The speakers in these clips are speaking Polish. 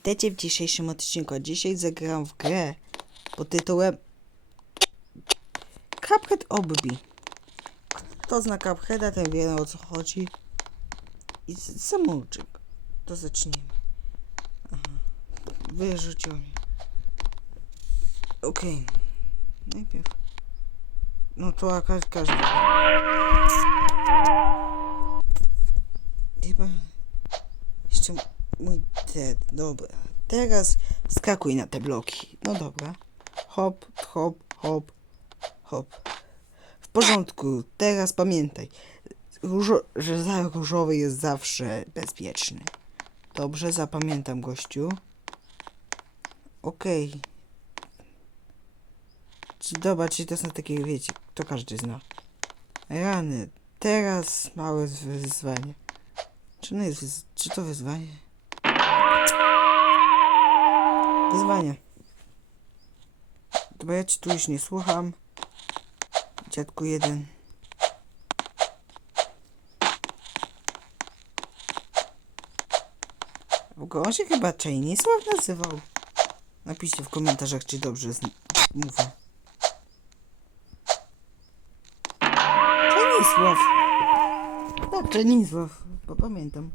Witajcie w dzisiejszym odcinku. Dzisiaj zagram w grę pod tytułem Cuphead Obbi. Kto zna Cupheada, ten wie o co chodzi. I samouczek. To zacznijmy. Aha. Wyrzucił mnie. Okej. Najpierw. No to a ka- każdy. Chyba. Jeszcze mój te, dobra. Teraz skakuj na te bloki. No dobra. Hop, hop, hop, hop. W porządku. Teraz pamiętaj, różo, że za różowy jest zawsze bezpieczny. Dobrze, zapamiętam gościu. Okej. Czy dobra, czy to są takie, wiecie, to każdy zna. Rany. Teraz małe wyzwanie. Czy, no jest, czy to wyzwanie? Wyzwanie. Dobra, ja ci tu już nie słucham. Dziadku jeden. W ogóle on się chyba Czajnisław nazywał. Napiszcie w komentarzach, czy dobrze mówię. Czenisław. Tak, Czenisław. Bo pamiętam.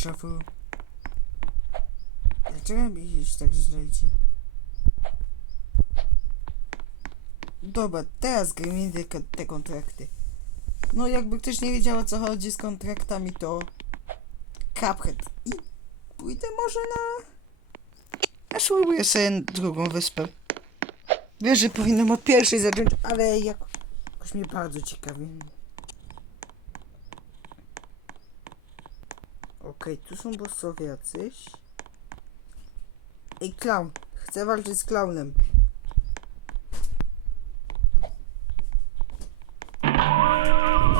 Déjà. Dlaczego mi się tak źle idzie? Dobra, teraz gramy te, kontrakty. No jakby ktoś nie wiedział o co chodzi z kontraktami, to Cuphead. I pójdę może na... Ja spróbuję sobie drugą wyspę. Wiesz, że powinnam od pierwszej zacząć, ale jak... jakoś mnie bardzo ciekawi. Okej, tu są bossowie jacyś. Ej, clown. Chcę walczyć z clownem.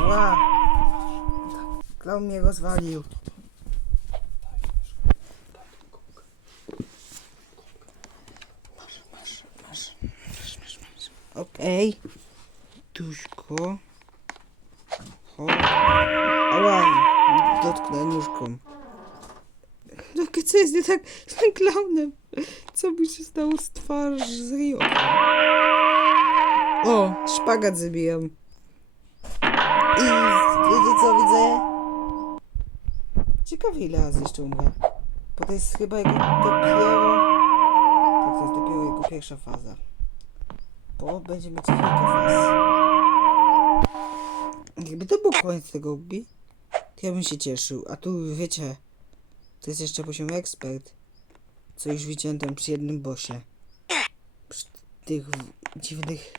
Ła. Clown mnie rozwalił. Okej. Tuśko. Dotknę nóżką. No, co jest nie tak z tym klaunem? Co by się stało z twarzy? O, szpagat zabijam. I wiecie co widzę? Ciekawe ile razy jeszcze umrę. Bo to jest chyba jego dopiero... Tak, to jest dopiero jego pierwsza faza. Bo będzie mieć kilka faz. Jakby to był koniec tego ubi, ja bym się cieszył. A tu wiecie, to jest jeszcze poziom ekspert. Co już widziałem tam przy jednym bosie. Przy tych dziwnych.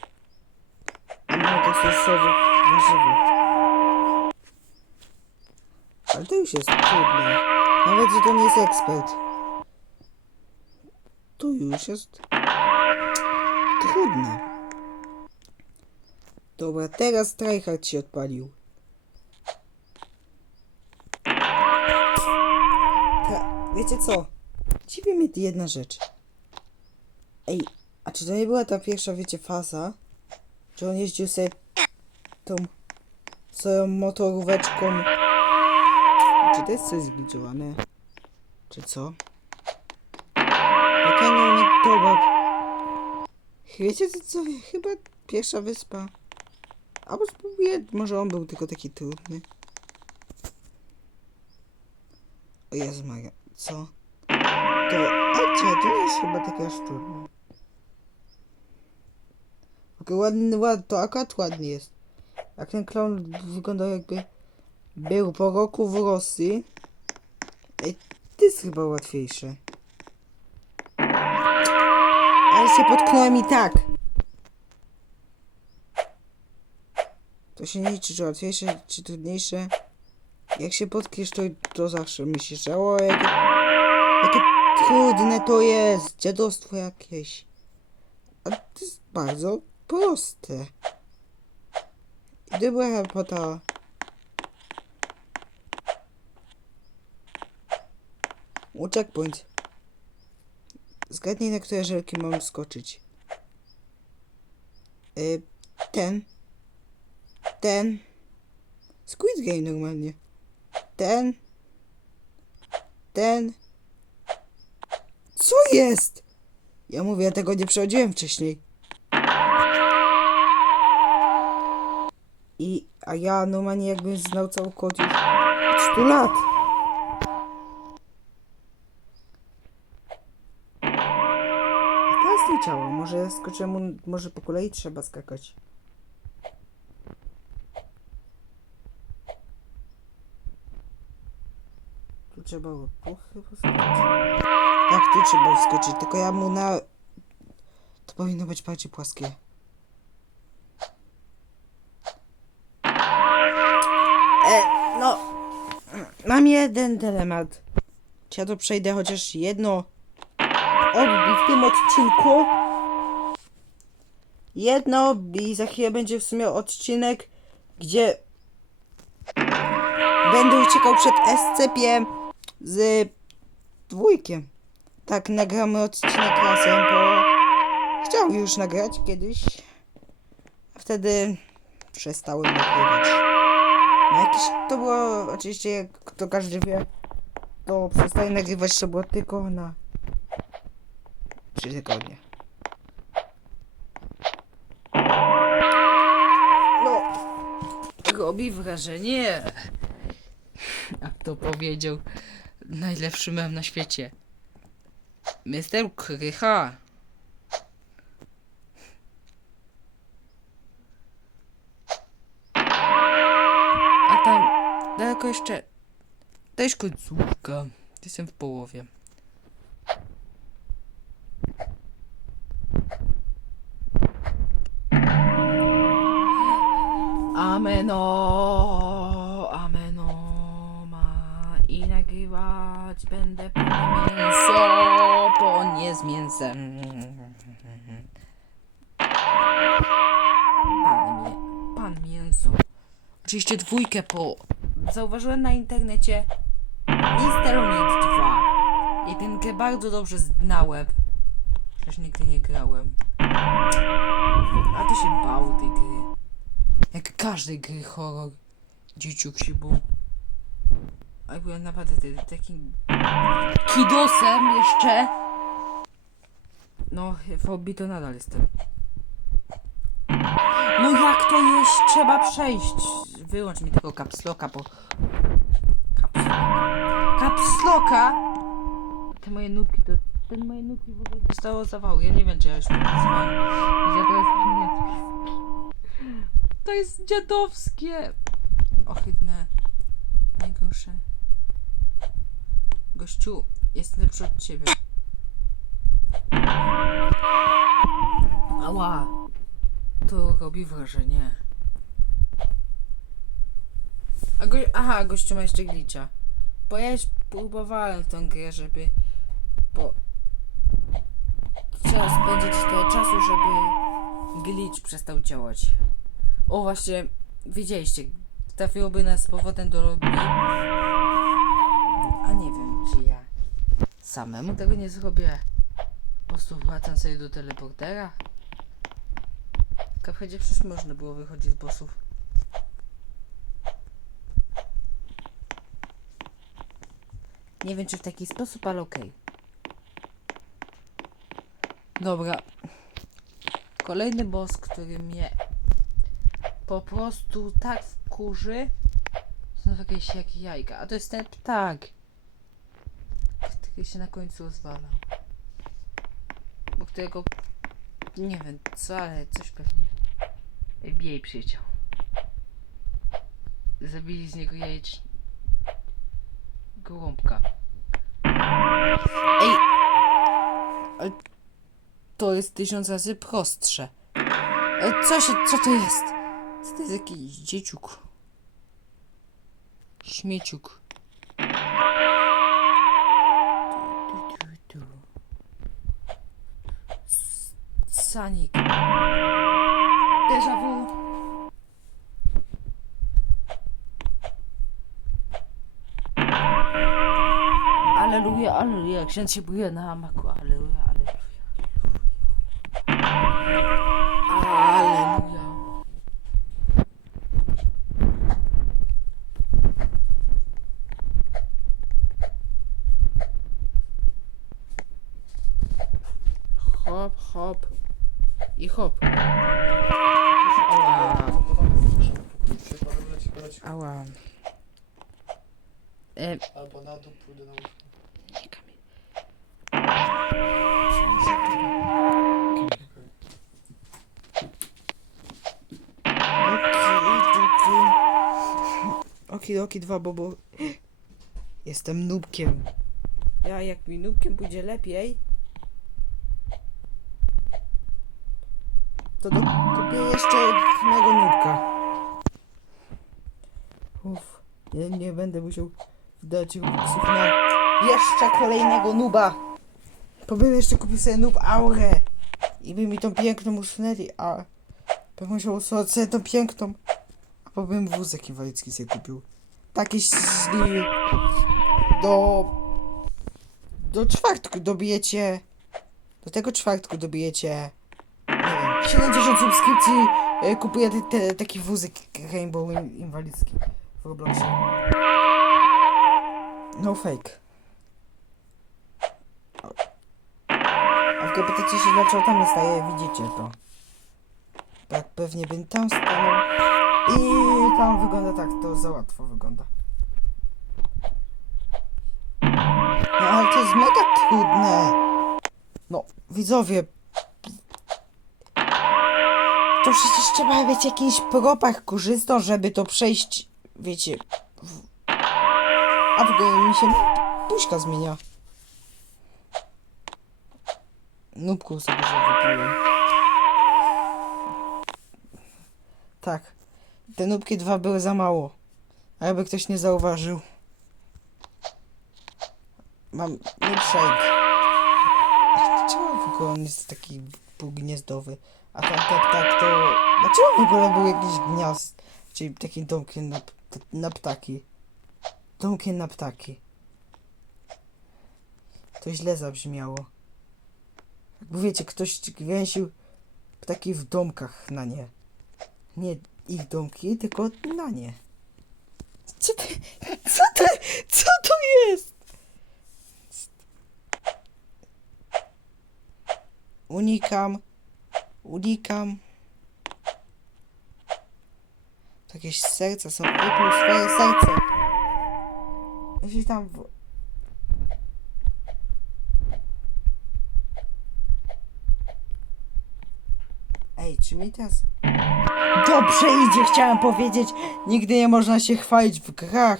Ale to już jest trudne. Nawet, że to nie jest ekspert. To już jest trudne. Dobra, teraz tryhard się odpalił. Wiecie co? Dziwi mnie jedna rzecz. Ej, a czy to nie była ta pierwsza, wiecie, faza? Że on jeździł sobie tą swoją motoróweczką. Czy to jest coś zgliczowane? Czy co? Taka nie dobra. Wiecie co, co? Chyba pierwsza wyspa. Albo spróbuję, może on był tylko taki trudny. O Jezu Maria, co? To, a co, to jest chyba aż trudne. Okej, ładny, ładny, to akurat ładnie jest. Jak ten klon wyglądał jakby był po roku w Rosji. Ej, to jest chyba łatwiejsze. Ale się potknąłem i tak. To się nie liczy, czy łatwiejsze, czy trudniejsze. Jak się potkniesz, to, to zawsze myślisz, że o, jakie, jakie trudne to jest, dziadostwo jakieś. A to jest bardzo proste. Harry Pottera O, checkpoint. Zgadnij, na które żelki mam skoczyć. Y, ten. Ten. Squid Game normalnie. Ten. Ten. Jest? Ja mówię, ja tego nie przechodziłem wcześniej. I, a ja normalnie jakbym znał cały kod już od 100 lat. Teraz nie ciało, może skoczę mu, może po kolei trzeba skakać. Tu trzeba było tu chyba. Tak, tu trzeba wskoczyć, tylko ja mu na... To powinno być bardziej płaskie. E, no... Mam jeden dylemat. Czy ja to przejdę chociaż jedno odbi w tym odcinku. Jedno i za chwilę będzie w sumie odcinek, gdzie będę uciekał przed SCP z dwójkiem. Tak, nagramy odcinek razem, bo chciał już nagrać kiedyś. A wtedy przestałem nagrywać. No jakieś to było, oczywiście jak to każdy wie, to przestaję nagrywać to było tylko na trzy tygodnie. No, Robi wrażenie. Jak to powiedział najlepszy mem na świecie. Mister Krycha. A tam daleko jeszcze. Dajesz końcówka. Jestem w połowie. Ameno, z mięsem. Pan, mię, pan mięso. Oczywiście dwójkę po... Zauważyłem na internecie Mister Meat 2. Jedynkę bardzo dobrze znałem. Przecież nigdy nie grałem. A to się bał tej gry. Jak każdej gry horror. Dzieciuk się był. A byłem naprawdę takim kidosem jeszcze. No, w to nadal jestem. No jak to jest? Trzeba przejść. Wyłącz mi tego kapsloka, bo... Kapsloka. Kapsloka! Te moje nubki to... Te moje nubki w ogóle dostało zawału. Ja nie wiem, czy ja już pokazywałem. Gdzie to jest. To jest dziadowskie. Ohydne. Najgorsze. Gościu, jestem lepszy od ciebie. Ała. To robi wrażenie. A go, aha, gościu ma jeszcze glicia. Bo ja już próbowałem w tą grę, żeby... Bo... Trzeba spędzić tyle czasu, żeby glitch przestał działać. O właśnie, widzieliście, trafiłoby nas z powrotem do lobby. A nie wiem, czy ja samemu tego nie zrobię. Prostu wracam sobie do teleportera. W Cupheadzie przecież można było wychodzić z bossów. Nie wiem, czy w taki sposób, ale okej. Dobra. Kolejny boss, który mnie po prostu tak wkurzy. Są jakieś jak jajka. A to jest ten ptak. Który się na końcu rozwala. Którego nie wiem co, ale coś pewnie jej przyleciał. Zabili z niego jajecz... Gołąbka. Ej! Ale to jest tysiąc razy prostsze. E, Co się, co to jest? Co to jest jakiś dzieciuk? Śmieciuk. Sanik. Déjà vu. Aleluja, aleluja. Ksiądz się buje na hamaku. I hop. Ała. E, Albo na dół pójdę na łóżko. nie, Kamil. Oki, oki, dwa, bo, bo... Jestem nubkiem. Ja, jak mi nubkiem pójdzie lepiej... To do, kupię jeszcze jednego nubka. Uff, nie, nie będę musiał wdać ruksów na jeszcze kolejnego nuba. Bo jeszcze kupił sobie nub aurę. I by mi tą piękną usunęli, a... Bym musiał usunąć sobie tą piękną... A bo bym wózek inwalidzki sobie kupił. Tak jeśli do... Do czwartku dobijecie... Do tego czwartku dobijecie... Nie wiem, 70 subskrypcji e, kupuję te, te, taki wózek Rainbow in- inwalidzki w Robloxie. No fake. A w GPT się zaczął tam staje, widzicie to. Tak pewnie bym tam stanął. I tam wygląda tak, to za łatwo wygląda. No ale to jest mega trudne. No, widzowie. To przecież trzeba mieć jakiś propach korzystał, żeby to przejść, wiecie. W... A w ogóle mi się puśka zmienia. Nubku sobie że wypiłem. Tak. Te nubki dwa były za mało. A jakby ktoś nie zauważył. Mam milkshake. Dlaczego w ogóle on jest taki półgniezdowy? A tak, tak, tak, to... Dlaczego w ogóle był jakiś gniazd? Czyli taki domkiem na, na ptaki. Domkiem na ptaki. To źle zabrzmiało. Jakby wiecie, ktoś więził ptaki w domkach na nie. Nie ich domki, tylko na nie. Co to, co to, co to jest? Unikam. Unikam. Jakieś serca są. Wypluł swoje serce. Jeśli tam... W... Ej, czy mi teraz... Dobrze idzie, chciałem powiedzieć. Nigdy nie można się chwalić w grach.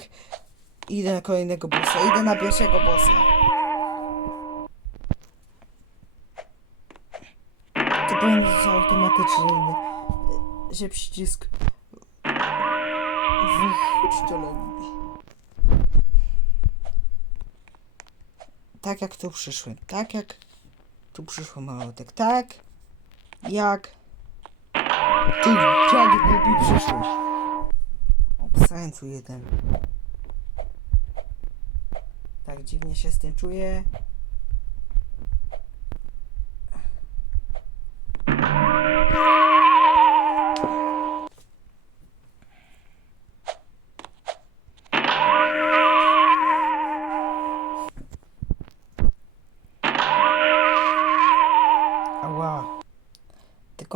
Idę na kolejnego bossa, idę na pierwszego bossa. Automatycznie, że przycisk wychczolowy. Tak jak tu przyszłem, tak jak tu przyszło małotek, tak jak ty jak głupi przyszłeś. Obsańcu jeden. Tak dziwnie się z tym czuję.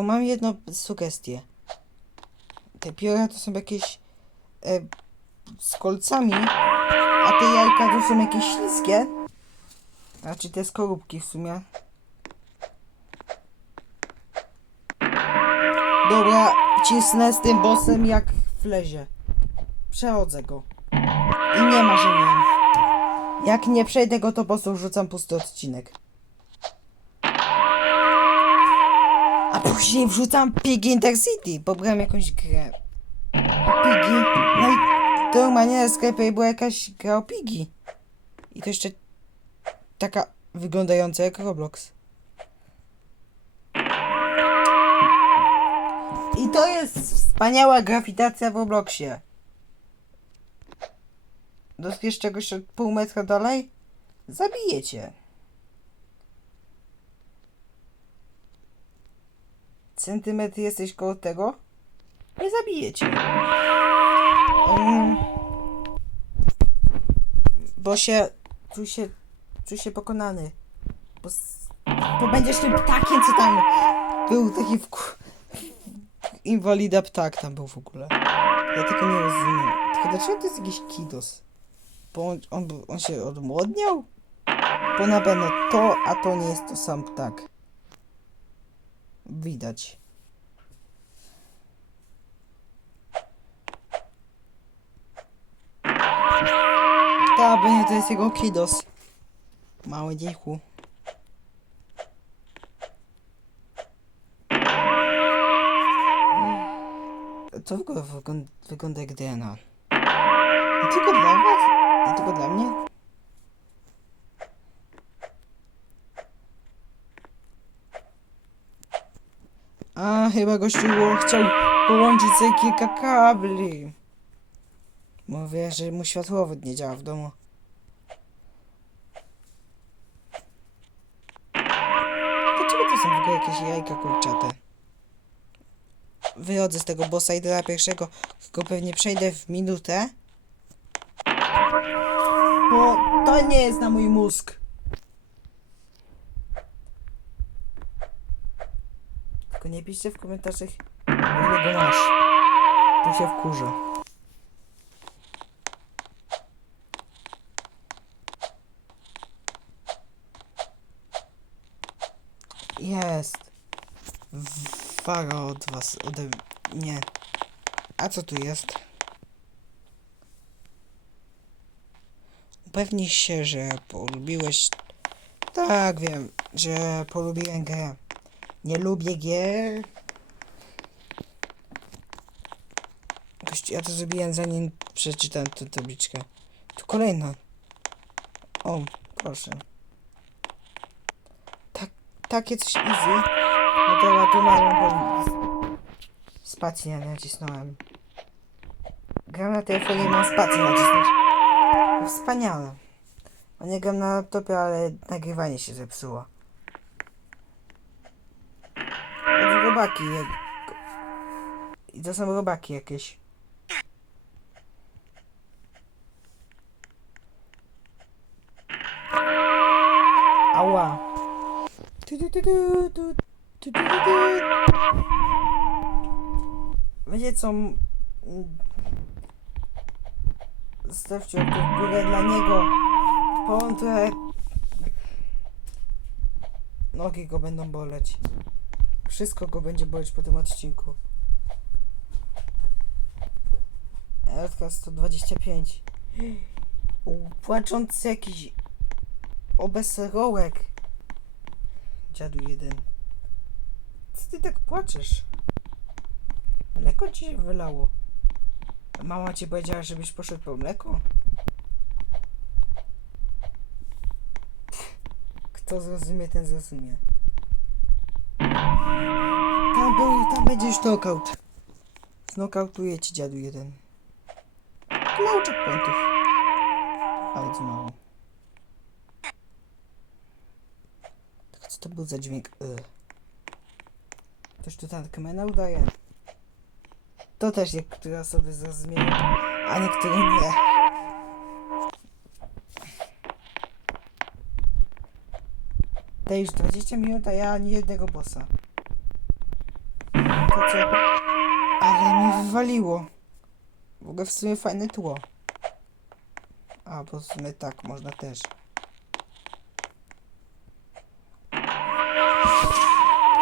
Mam jedną sugestię. Te pióra to są jakieś e, z kolcami, a te jajka to są jakieś śliskie. Znaczy te skorupki w sumie. Dobra, cisnę z tym bossem jak w lezie. Przechodzę go. I nie ma, że nie. Jak nie przejdę go, to po prostu rzucam pusty odcinek. Później wrzucam Piggy Intercity, bo brałem jakąś grę. o Piggy. No i to normalnie na sklepie była jakaś gra o Piggy. I to jeszcze taka wyglądająca jak Roblox. I to jest wspaniała grafitacja w Robloxie. Dotkniesz czegoś od pół metra dalej? Zabijecie. Centymetr jesteś koło tego, nie zabijecie. Um, bo się, czuj się, czuj się pokonany. Bo Bo będziesz tym ptakiem, co tam był taki w... Inwalida ptak tam był w ogóle. Ja tego nie rozumiem. Tylko dlaczego to jest jakiś kidos? Bo on, on, on się odmłodniał? Bo na pewno to, a to nie jest to sam ptak. Widać. Ta, bo nie, to jest jego kidos. Mały dzichu. To wygląda, wygląda jak DNA. Nie tylko dla was? Nie tylko dla mnie? A, chyba gościu chciał połączyć sobie kilka kabli. Mówię, że mu światłowód nie działa w domu. Dlaczego to są w ogóle jakieś jajka kurczate? Wychodzę z tego bossa, idę na pierwszego, tylko pewnie przejdę w minutę. Bo to nie jest na mój mózg. Tylko nie piszcie w komentarzach, ile go masz. To się wkurzę. Jest. Waga od was, ode mnie. A co tu jest? Upewnij się, że polubiłeś... Tak, wiem, że polubiłem grę. Nie lubię gier. Gość, ja to zrobiłem zanim przeczytałem tę tabliczkę. Tu kolejna. O, proszę. Tak, takie coś easy. No ja tu spacji nie nacisnąłem. Gram na telefonie i mam spację nacisnąć. Wspaniale. A nie gram na laptopie, ale nagrywanie się zepsuło. robaki. Jak... I to są robaki jakieś. Ała. Wiecie co? Zostawcie łapkę w górę dla niego. Bo on trochę... Nogi go będą boleć. Wszystko go będzie boleć po tym odcinku. Elka 125. U, Płaczący jakiś obesrołek. Dziadu jeden. Co ty tak płaczesz? Mleko ci się wylało. Mama ci powiedziała, żebyś poszedł po mleko? Kto zrozumie, ten zrozumie. Tam był, tam będziesz knockout. Znokautuje ci dziadu jeden. Mało checkpointów. Bardzo mało. Tak co to był za dźwięk? Y. Ktoś tu tankmana udaje? To też niektóre osoby zrozumieją, a niektóre nie. To już 20 minut, a ja ani jednego bossa. Ale mnie wywaliło. W ogóle w sumie fajne tło. A, bo w sumie tak, można też.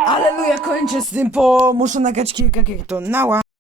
Aleluja, kończę z tym, bo muszę nagrać kilka. To nała.